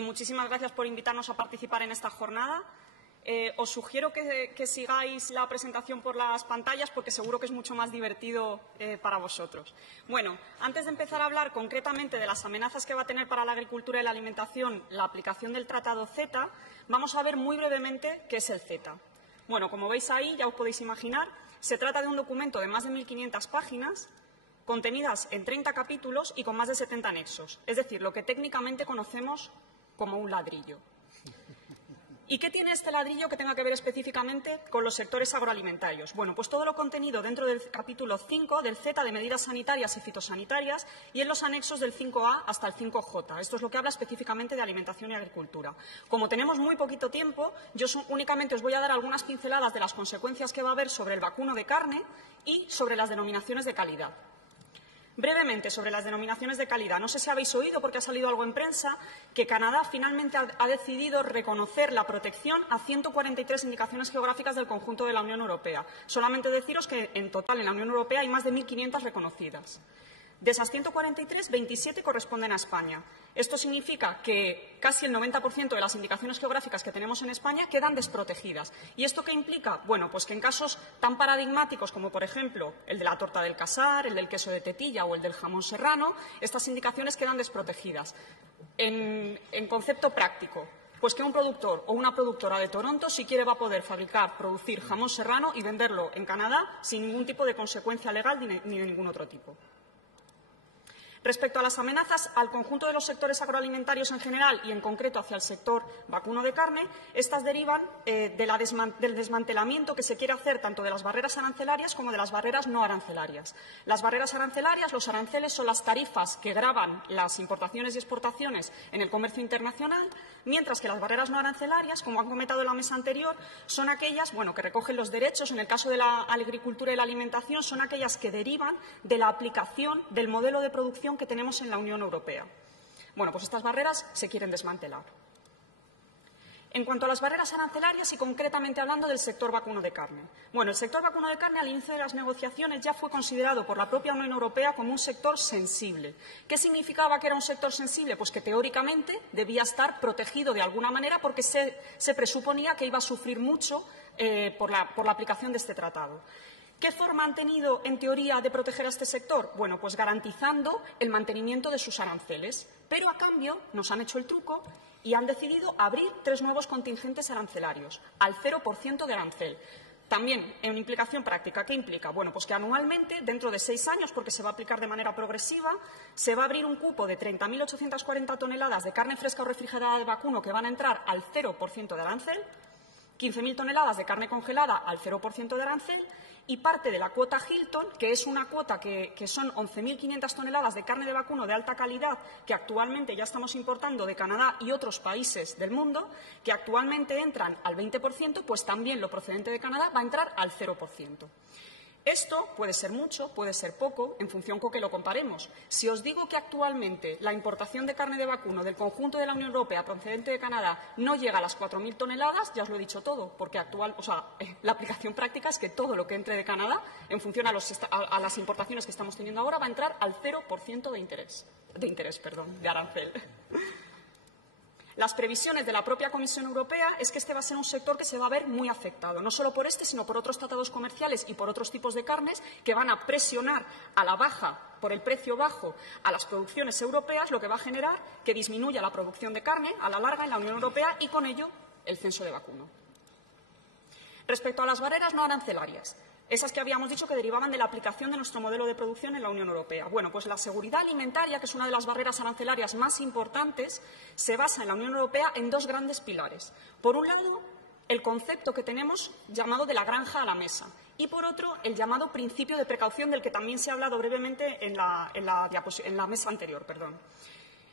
Muchísimas gracias por invitarnos a participar en esta jornada. Os sugiero que sigáis la presentación por las pantallas porque seguro que es mucho más divertido para vosotros. Bueno, antes de empezar a hablar concretamente de las amenazas que va a tener para la agricultura y la alimentación la aplicación del Tratado CETA, vamos a ver muy brevemente qué es el CETA. Bueno, como veis ahí, ya os podéis imaginar, se trata de un documento de más de 1.500 páginas contenidas en 30 capítulos y con más de 70 anexos, es decir, lo que técnicamente conocemos como un ladrillo. ¿Y qué tiene este ladrillo que tenga que ver específicamente con los sectores agroalimentarios? Bueno, pues todo lo contenido dentro del capítulo 5 del CETA de medidas sanitarias y fitosanitarias y en los anexos del 5A hasta el 5J. Esto es lo que habla específicamente de alimentación y agricultura. Como tenemos muy poquito tiempo, yo únicamente os voy a dar algunas pinceladas de las consecuencias que va a haber sobre el vacuno de carne y sobre las denominaciones de calidad. Brevemente, sobre las denominaciones de calidad. No sé si habéis oído, porque ha salido algo en prensa, que Canadá finalmente ha decidido reconocer la protección a 143 indicaciones geográficas del conjunto de la Unión Europea. Solamente deciros que en total en la Unión Europea hay más de 1.500 reconocidas. De esas 143, 27 corresponden a España. Esto significa que casi el 90% de las indicaciones geográficas que tenemos en España quedan desprotegidas. ¿Y esto qué implica? Bueno, pues que en casos tan paradigmáticos como, por ejemplo, el de la torta del Casar, el del queso de tetilla o el del jamón serrano, estas indicaciones quedan desprotegidas. En concepto práctico, pues que un productor o una productora de Toronto, si quiere, va a poder producir jamón serrano y venderlo en Canadá sin ningún tipo de consecuencia legal ni de ningún otro tipo. Respecto a las amenazas al conjunto de los sectores agroalimentarios en general y en concreto hacia el sector vacuno de carne, estas derivan del desmantelamiento que se quiere hacer tanto de las barreras arancelarias como de las barreras no arancelarias. Las barreras arancelarias, los aranceles, son las tarifas que gravan las importaciones y exportaciones en el comercio internacional, mientras que las barreras no arancelarias, como han comentado en la mesa anterior, son aquellas que recogen los derechos. En el caso de la agricultura y la alimentación, son aquellas que derivan de la aplicación del modelo de producción que tenemos en la Unión Europea. Bueno, pues estas barreras se quieren desmantelar. En cuanto a las barreras arancelarias y concretamente hablando del sector vacuno de carne. Bueno, el sector vacuno de carne al inicio de las negociaciones ya fue considerado por la propia Unión Europea como un sector sensible. ¿Qué significaba que era un sector sensible? Pues que teóricamente debía estar protegido de alguna manera porque se presuponía que iba a sufrir mucho por la aplicación de este tratado. ¿Qué forma han tenido, en teoría, de proteger a este sector? Bueno, pues garantizando el mantenimiento de sus aranceles. Pero, a cambio, nos han hecho el truco y han decidido abrir 3 nuevos contingentes arancelarios, al 0% de arancel. También, en implicación práctica, ¿qué implica? Bueno, pues que anualmente, dentro de 6 años, porque se va a aplicar de manera progresiva, se va a abrir un cupo de 30.840 toneladas de carne fresca o refrigerada de vacuno que van a entrar al 0% de arancel, 15.000 toneladas de carne congelada al 0% de arancel y parte de la cuota Hilton, que es una cuota que son 11.500 toneladas de carne de vacuno de alta calidad que actualmente ya estamos importando de Canadá y otros países del mundo, que actualmente entran al 20%, pues también lo procedente de Canadá va a entrar al 0%. Esto puede ser mucho, puede ser poco, en función con que lo comparemos. Si os digo que actualmente la importación de carne de vacuno del conjunto de la Unión Europea procedente de Canadá no llega a las 4.000 toneladas, ya os lo he dicho todo, porque la aplicación práctica es que todo lo que entre de Canadá, en función a las importaciones que estamos teniendo ahora, va a entrar al 0% de arancel. Las previsiones de la propia Comisión Europea es que este va a ser un sector que se va a ver muy afectado, no solo por este, sino por otros tratados comerciales y por otros tipos de carnes que van a presionar a la baja, por el precio bajo, a las producciones europeas, lo que va a generar que disminuya la producción de carne a la larga en la Unión Europea y, con ello, el censo de vacuno. Respecto a las barreras no arancelarias, esas que habíamos dicho que derivaban de la aplicación de nuestro modelo de producción en la Unión Europea. Bueno, pues la seguridad alimentaria, que es una de las barreras arancelarias más importantes, se basa en la Unión Europea en 2 grandes pilares. Por un lado, el concepto que tenemos llamado de la granja a la mesa y, por otro, el llamado principio de precaución del que también se ha hablado brevemente en la mesa anterior.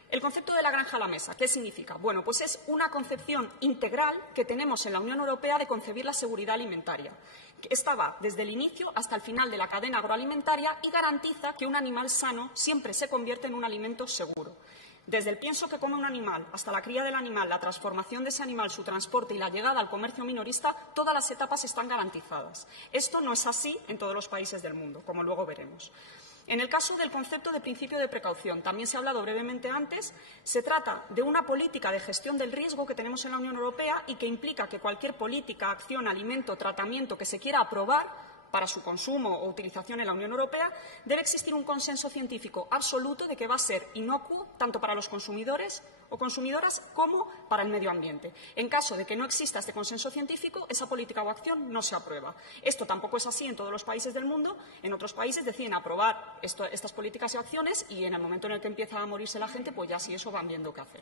El concepto de la granja a la mesa, ¿qué significa? Bueno, pues es una concepción integral que tenemos en la Unión Europea de concebir la seguridad alimentaria. Esta va desde el inicio hasta el final de la cadena agroalimentaria y garantiza que un animal sano siempre se convierte en un alimento seguro. Desde el pienso que come un animal hasta la cría del animal, la transformación de ese animal, su transporte y la llegada al comercio minorista, todas las etapas están garantizadas. Esto no es así en todos los países del mundo, como luego veremos. En el caso del concepto de principio de precaución, también se ha hablado brevemente antes, se trata de una política de gestión del riesgo que tenemos en la Unión Europea y que implica que cualquier política, acción, alimento, tratamiento que se quiera aprobar para su consumo o utilización en la Unión Europea, debe existir un consenso científico absoluto de que va a ser inocuo tanto para los consumidores o consumidoras como para el medio ambiente. En caso de que no exista este consenso científico, esa política o acción no se aprueba. Esto tampoco es así en todos los países del mundo. En otros países deciden aprobar estas políticas y acciones y en el momento en el que empieza a morirse la gente, pues ya sí eso van viendo qué hacer.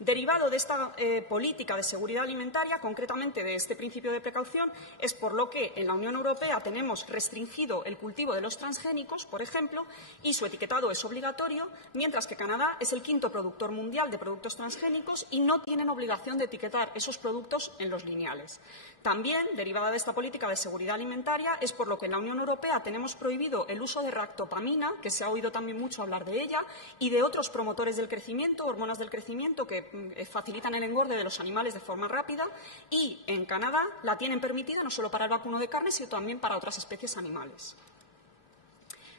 Derivado de esta política de seguridad alimentaria, concretamente de este principio de precaución, es por lo que en la Unión Europea tenemos restringido el cultivo de los transgénicos, por ejemplo, y su etiquetado es obligatorio, mientras que Canadá es el quinto productor mundial de productos transgénicos y no tienen obligación de etiquetar esos productos en los lineales. También, derivada de esta política de seguridad alimentaria, es por lo que en la Unión Europea tenemos prohibido el uso de ractopamina, que se ha oído también mucho hablar de ella, y de otros promotores del crecimiento, hormonas del crecimiento, que facilitan el engorde de los animales de forma rápida, y en Canadá la tienen permitida no solo para el vacuno de carne, sino también para otras especies animales.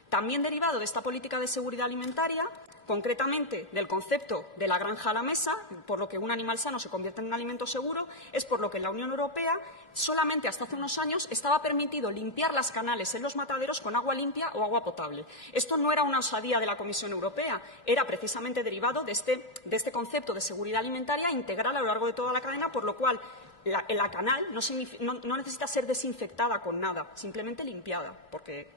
También derivado de esta política de seguridad alimentaria, concretamente del concepto de la granja a la mesa, por lo que un animal sano se convierte en un alimento seguro, es por lo que en la Unión Europea solamente hasta hace unos años estaba permitido limpiar las canales en los mataderos con agua limpia o agua potable. Esto no era una osadía de la Comisión Europea, era precisamente derivado de este concepto de seguridad alimentaria integral a lo largo de toda la cadena, por lo cual la canal no necesita ser desinfectada con nada, simplemente limpiada, porque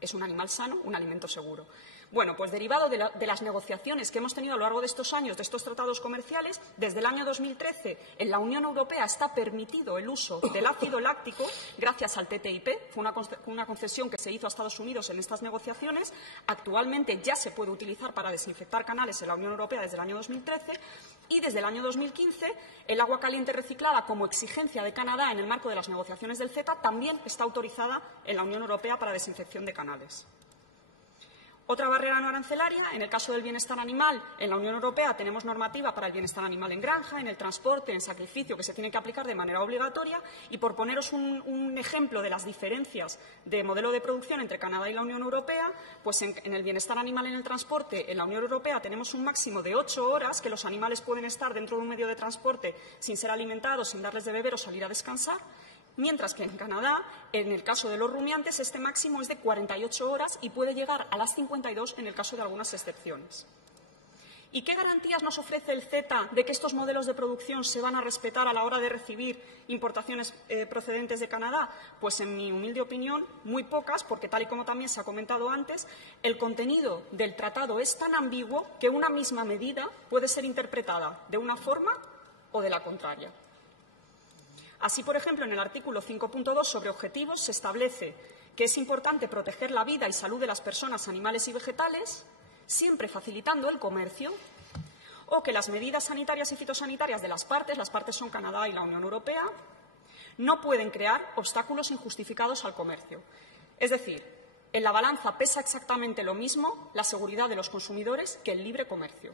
es un animal sano, un alimento seguro. Bueno, pues derivado de las negociaciones que hemos tenido a lo largo de estos años, de estos tratados comerciales, desde el año 2013 en la Unión Europea está permitido el uso del ácido láctico gracias al TTIP. Fue una concesión que se hizo a Estados Unidos en estas negociaciones. Actualmente ya se puede utilizar para desinfectar canales en la Unión Europea desde el año 2013. Y desde el año 2015, el agua caliente reciclada como exigencia de Canadá en el marco de las negociaciones del CETA también está autorizada en la Unión Europea para desinfección de canales. Otra barrera no arancelaria, en el caso del bienestar animal, en la Unión Europea tenemos normativa para el bienestar animal en granja, en el transporte, en sacrificio, que se tiene que aplicar de manera obligatoria. Y por poneros un ejemplo de las diferencias de modelo de producción entre Canadá y la Unión Europea, pues en el bienestar animal en el transporte, en la Unión Europea tenemos un máximo de 8 horas que los animales pueden estar dentro de un medio de transporte sin ser alimentados, sin darles de beber o salir a descansar. Mientras que en Canadá, en el caso de los rumiantes, este máximo es de 48 horas y puede llegar a las 52 en el caso de algunas excepciones. ¿Y qué garantías nos ofrece el CETA de que estos modelos de producción se van a respetar a la hora de recibir importaciones procedentes de Canadá? Pues, en mi humilde opinión, muy pocas, porque, tal y como también se ha comentado antes, el contenido del tratado es tan ambiguo que una misma medida puede ser interpretada de una forma o de la contraria. Así, por ejemplo, en el artículo 5.2 sobre objetivos se establece que es importante proteger la vida y salud de las personas, animales y vegetales, siempre facilitando el comercio, o que las medidas sanitarias y fitosanitarias de las partes son Canadá y la Unión Europea, no pueden crear obstáculos injustificados al comercio. Es decir, en la balanza pesa exactamente lo mismo la seguridad de los consumidores que el libre comercio.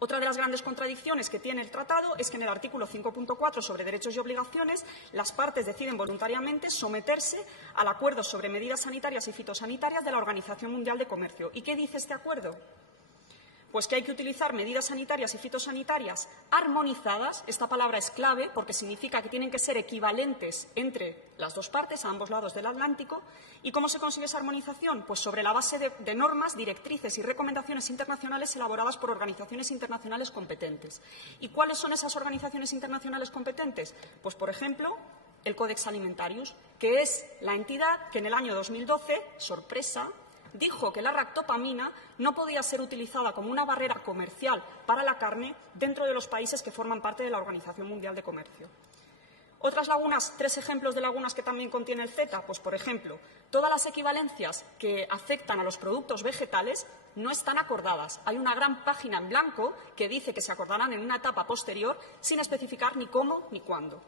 Otra de las grandes contradicciones que tiene el tratado es que en el artículo 5.4 sobre derechos y obligaciones las partes deciden voluntariamente someterse al acuerdo sobre medidas sanitarias y fitosanitarias de la Organización Mundial de Comercio. ¿Y qué dice este acuerdo? Pues que hay que utilizar medidas sanitarias y fitosanitarias armonizadas. Esta palabra es clave porque significa que tienen que ser equivalentes entre las dos partes, a ambos lados del Atlántico. ¿Y cómo se consigue esa armonización? Pues sobre la base de normas, directrices y recomendaciones internacionales elaboradas por organizaciones internacionales competentes. ¿Y cuáles son esas organizaciones internacionales competentes? Pues, por ejemplo, el Codex Alimentarius, que es la entidad que en el año 2012, sorpresa, dijo que la ractopamina no podía ser utilizada como una barrera comercial para la carne dentro de los países que forman parte de la Organización Mundial de Comercio. Otras lagunas, 3 ejemplos de lagunas que también contiene el CETA, pues, por ejemplo, todas las equivalencias que afectan a los productos vegetales no están acordadas. Hay una gran página en blanco que dice que se acordarán en una etapa posterior sin especificar ni cómo ni cuándo.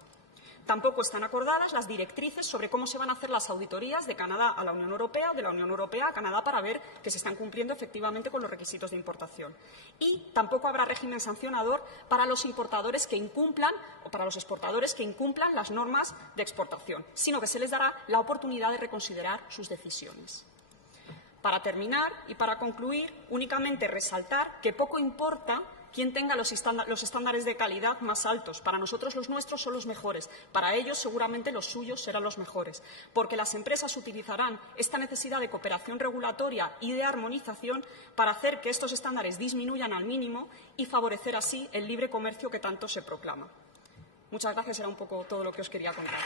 Tampoco están acordadas las directrices sobre cómo se van a hacer las auditorías de Canadá a la Unión Europea o de la Unión Europea a Canadá para ver que se están cumpliendo efectivamente con los requisitos de importación. Y tampoco habrá régimen sancionador para los importadores que incumplan o para los exportadores que incumplan las normas de exportación, sino que se les dará la oportunidad de reconsiderar sus decisiones. Para terminar y para concluir, únicamente resaltar que poco importa quién tenga los estándares de calidad más altos. Para nosotros los nuestros son los mejores. Para ellos seguramente los suyos serán los mejores. Porque las empresas utilizarán esta necesidad de cooperación regulatoria y de armonización para hacer que estos estándares disminuyan al mínimo y favorecer así el libre comercio que tanto se proclama. Muchas gracias. Era un poco todo lo que os quería contar.